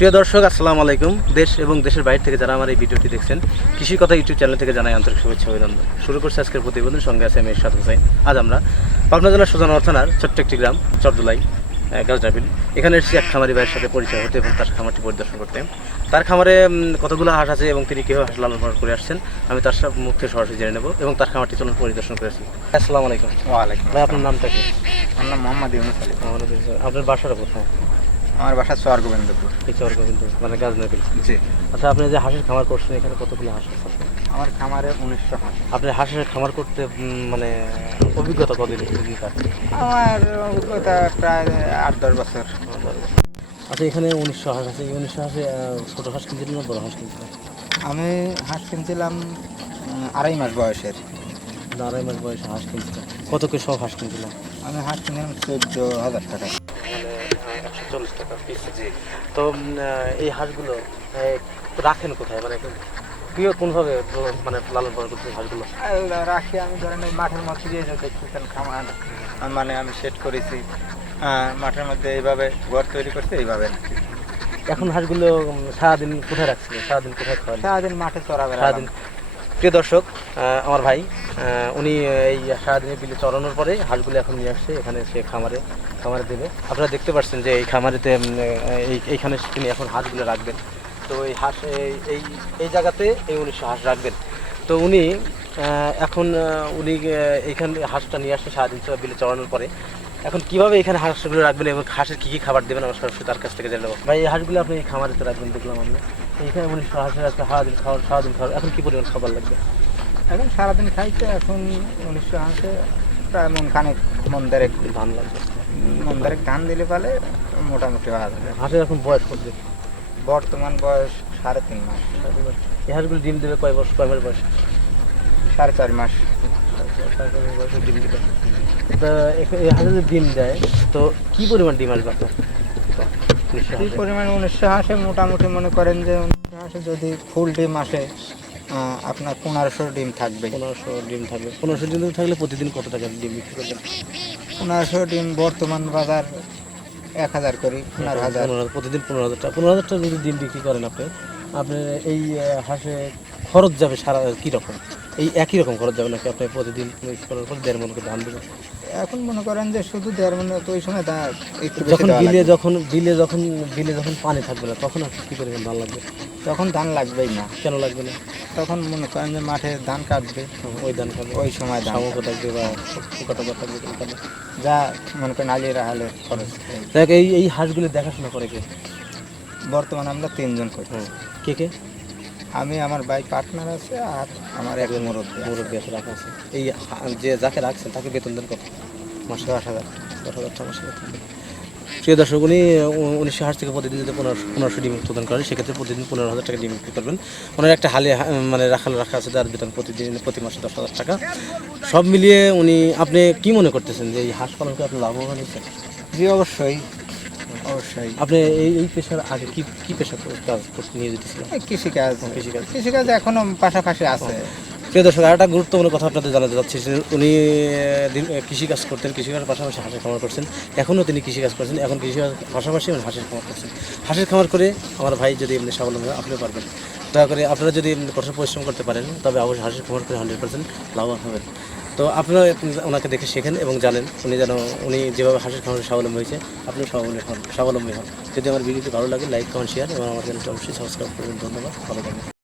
প্রিয় দর্শক আসসালামু আলাইকুম। দেশ এবং দেশের বাইরে থেকে যারা আমার এই ভিডিওটি দেখছেন কৃষি কথা ইউটিউব চ্যানেল থেকে জানাই আন্তরিক শুভেচ্ছা অভিনন্দন। শুরু করছে আজকের প্রতিবেদন সঙ্গে আছে আমি এরশাদ হোসেন আজ আমরা পাবনা জেলার সুজান অর্থানার ছোট্ট একটি গ্রাম চরদুলাই গাছডাবিল এখানে এসেছি এক খামারি ভাইয়ের সাথে পরিচয় হতে এবং তার খামারটি পরিদর্শন করতে। তার খামারে কতগুলো হাঁস আছে এবং তিনি কীভাবে হাঁস লালন পালন করে আসছেন আমি তার সব মুখ থেকে সরাসরি জেনে নেব এবং তার খামারটি চলুন পরিদর্শন করেছি আসসালামু আলাইকুম। ওয়ালাইকুম ভাই আপনার নামটা কি? আমার নাম মোহাম্মদ ইউনুস আলী। আপনার বাসাটা কোথাও আমার বাসা চর গোবিন্দপুর এই চরগোবিন্দ মানে গাজনাবিল জি। আচ্ছা আপনি যে হাঁসের খামার করছেন এখানে কতগুলো হাঁস আছে? আমার খামারে উনিশশো হাঁস। আপনি হাঁসের খামার করতে মানে অভিজ্ঞতা কদিন আমার অভিজ্ঞতা প্রায় আট দশ বছর। আচ্ছা এখানে উনিশশো হাঁস আছে। এই উনিশশো হাঁসে ছোটো হাঁস কিনছিলেন না বড় হাঁস কিনছিলেন? আমি হাঁস কিনছিলাম আড়াই মাস বয়সের। আড়াই মাস বয়সে হাঁস কিনছিলেন। কত করে সব হাঁস কিনছিলাম আমি হাঁস কিনছিলাম চোদ্দ হাজার টাকা। চল্লিশ টাকা পিস জি। তো এই হাঁসগুলো রাখেন কোথায়? মানে প্রিয় কোনভাবে মানে লালন পালন করছেন হাঁসগুলো? রাখি আমি ধরেন এই মাঠের মধ্যে দিয়ে যে দেখতেছেন খামার মানে আমি সেট করেছি। আহ, মাঠের মধ্যে এইভাবে ঘর তৈরি করছি এইভাবে এখন হাঁসগুলো সারাদিন কোথায় রাখছিলেন সারাদিন কোথায় খাওয়ান সারাদিন মাঠে চড়াবে সারাদিন প্রিয় দর্শক আমার ভাই উনি এই সারাদিনে বিলে চড়ানোর পরে হাঁসগুলো এখন নিয়ে আসছে, এখানে সে খামারে খামারে দেবে। আপনারা দেখতে পাচ্ছেন যে এই খামারেতে এই, এইখানে তিনি এখন হাঁসগুলো রাখবেন। তো এই হাঁস, এই- এই জায়গাতে এই উনিশশো হাঁস রাখবেন। তো উনি এখন উনি এইখানে হাঁসটা নিয়ে আসছে সারাদিন বিলে চড়ানোর পরে। এখন কীভাবে এখানে হাঁসগুলো রাখবেন এবং হাঁসের কী কী খাবার দেবেন? আমার সরাসরি তার কাছ থেকে জেনে নেব। ভাই এই হাঁসগুলো আপনি এই খামারেতে রাখবেন দেখলাম আমরা। এইখানে উনিশশো হাঁসের আছে সারাদিন খাওয়ার সারাদিন খাওয়ার এখন কী পরিমাণ খাবার লাগবে? এখন সারাদিন খাইতে এখন উনিশশো হাঁসে প্রায় মন খানেক মন দেড়েক। ধান লাগবে। মন দেড়েক ধান দিলে পালে মোটামুটি হওয়া যাবে। হাঁসের এখন বয়স কত? বর্তমান বয়স সাড়ে তিন মাস। এই হাঁসগুলো ডিম দেবে কয় বছর? কয় মাস বয়স? সাড়ে চার মাস। সাড়ে চার মাস বয়সে ডিম দেবে। তা হাঁসে যদি ডিম দেয় তো কি পরিমাণ ডিম আসবে আপনার আসবে। পরিমাণ উনিশশো হাঁসে মোটামুটি মনে করেন যে উনিশশো হাঁসে যদি ফুল ডিম আসে আপনার পনেরোশো ডিম থাকবে। পনেরোশো ডিম থাকবে। পনেরোশো ডিম থাকলে প্রতিদিন কত টাকা ডিম বিক্রি করবেন? পনেরোশো ডিম বর্তমান বাজার এক হাজার করি পনেরো হাজার। প্রতিদিন পনেরো হাজার টাকা। পনেরো হাজার টাকা যদি ডিম বিক্রি করেন আপনি আপনার এই হাঁসে খরচ যাবে সারা কী রকম এই একই রকম খরচ যাবে নাকি আপনি প্রতিদিন করার পর দেড় মন করে ধান দেবেন? এখন মনে করেন যে শুধু দেড় মিনিট ওই সময় একটু যখন বিলে যখন বিলে যখন বিলে যখন পানি থাকবে না তখন আপনি কী পরিমাণ ধান লাগবে? তখন ধান লাগবেই না। কেন লাগবে না? তখন মনে করেন যে মাঠে ধান কাটবে। ওই ধান কাটবে। ওই সময় ধান। থাকবে বা পোকা টোকা থাকবে যা মনে করেন আলিয়ে রাহালে খরচ। দেখ এই এই হাঁসগুলো দেখাশোনা করে কে? বর্তমানে আমরা তিনজন করি। কে কে? আমি আমার বাইক পার্টনার আছে আর আমার এক মুরব্বী। মুরব্বী আছে রাখা আছে। এই যে যাকে রাখছেন তাকে বেতন দেন কত? মাসে দশ হাজার। দশ হাজার টাকা মাসে বেতন দেন। প্রিয় দর্শক উনি উনিশশো হাঁস থেকে প্রতিদিন যদি পনেরোশো পনেরোশো ডিম উৎপাদন করেন সেক্ষেত্রে প্রতিদিন পনেরো হাজার টাকা ডিম বিক্রি করবেন। ওনার একটা হালে মানে রাখাল রাখা আছে তার বেতন প্রতিদিন প্রতি মাসে দশ হাজার টাকা। সব মিলিয়ে উনি আপনি কি মনে করতেছেন যে এই হাঁস পালন করে আপনি লাভবান হচ্ছেন জি অবশ্যই। অবশ্যই। আপনি এই এই পেশার আগে কি কি পেশা কাজ করতে নিয়ে যেতেছিলেন? কৃষিকাজ কৃষিকাজ। কৃষিকাজ এখনও পাশাপাশি আছে। প্রিয় দর্শক আর একটা গুরুত্বপূর্ণ কথা আপনাদের জানাতে চাচ্ছি উনি কৃষিকাজ করতেন কৃষিকাজের পাশাপাশি হাঁসের খামার করছেন। এখনও তিনি কৃষিকাজ করছেন এখন কৃষিকাজ পাশাপাশি উনি হাঁসের খামার করছেন। হাঁসের খামার করে আমার ভাই যদি এমনি স্বাবলম্বী হয়, আপনিও পারবেন। দয়া করে আপনারা যদি কঠোর পরিশ্রম করতে পারেন তবে অবশ্যই হাঁসের খামার করে হান্ড্রেড পার্সেন্ট লাভবান হবেন। তো আপনারা ওনাকে দেখে শেখেন এবং জানেন উনি যেন, উনি যেভাবে হাঁসের খাওয়ানো স্বাবলম্বী হয়েছে আপনি স্বাবলম্বী হন স্বাবলম্বী হন। যদি আমার ভিডিওটি ভালো লাগে, লাইক কমেন্ট শেয়ার এবং আমার চ্যানেলটি অবশ্যই সাবস্ক্রাইব করবেন। ধন্যবাদ, ভালো থাকবেন।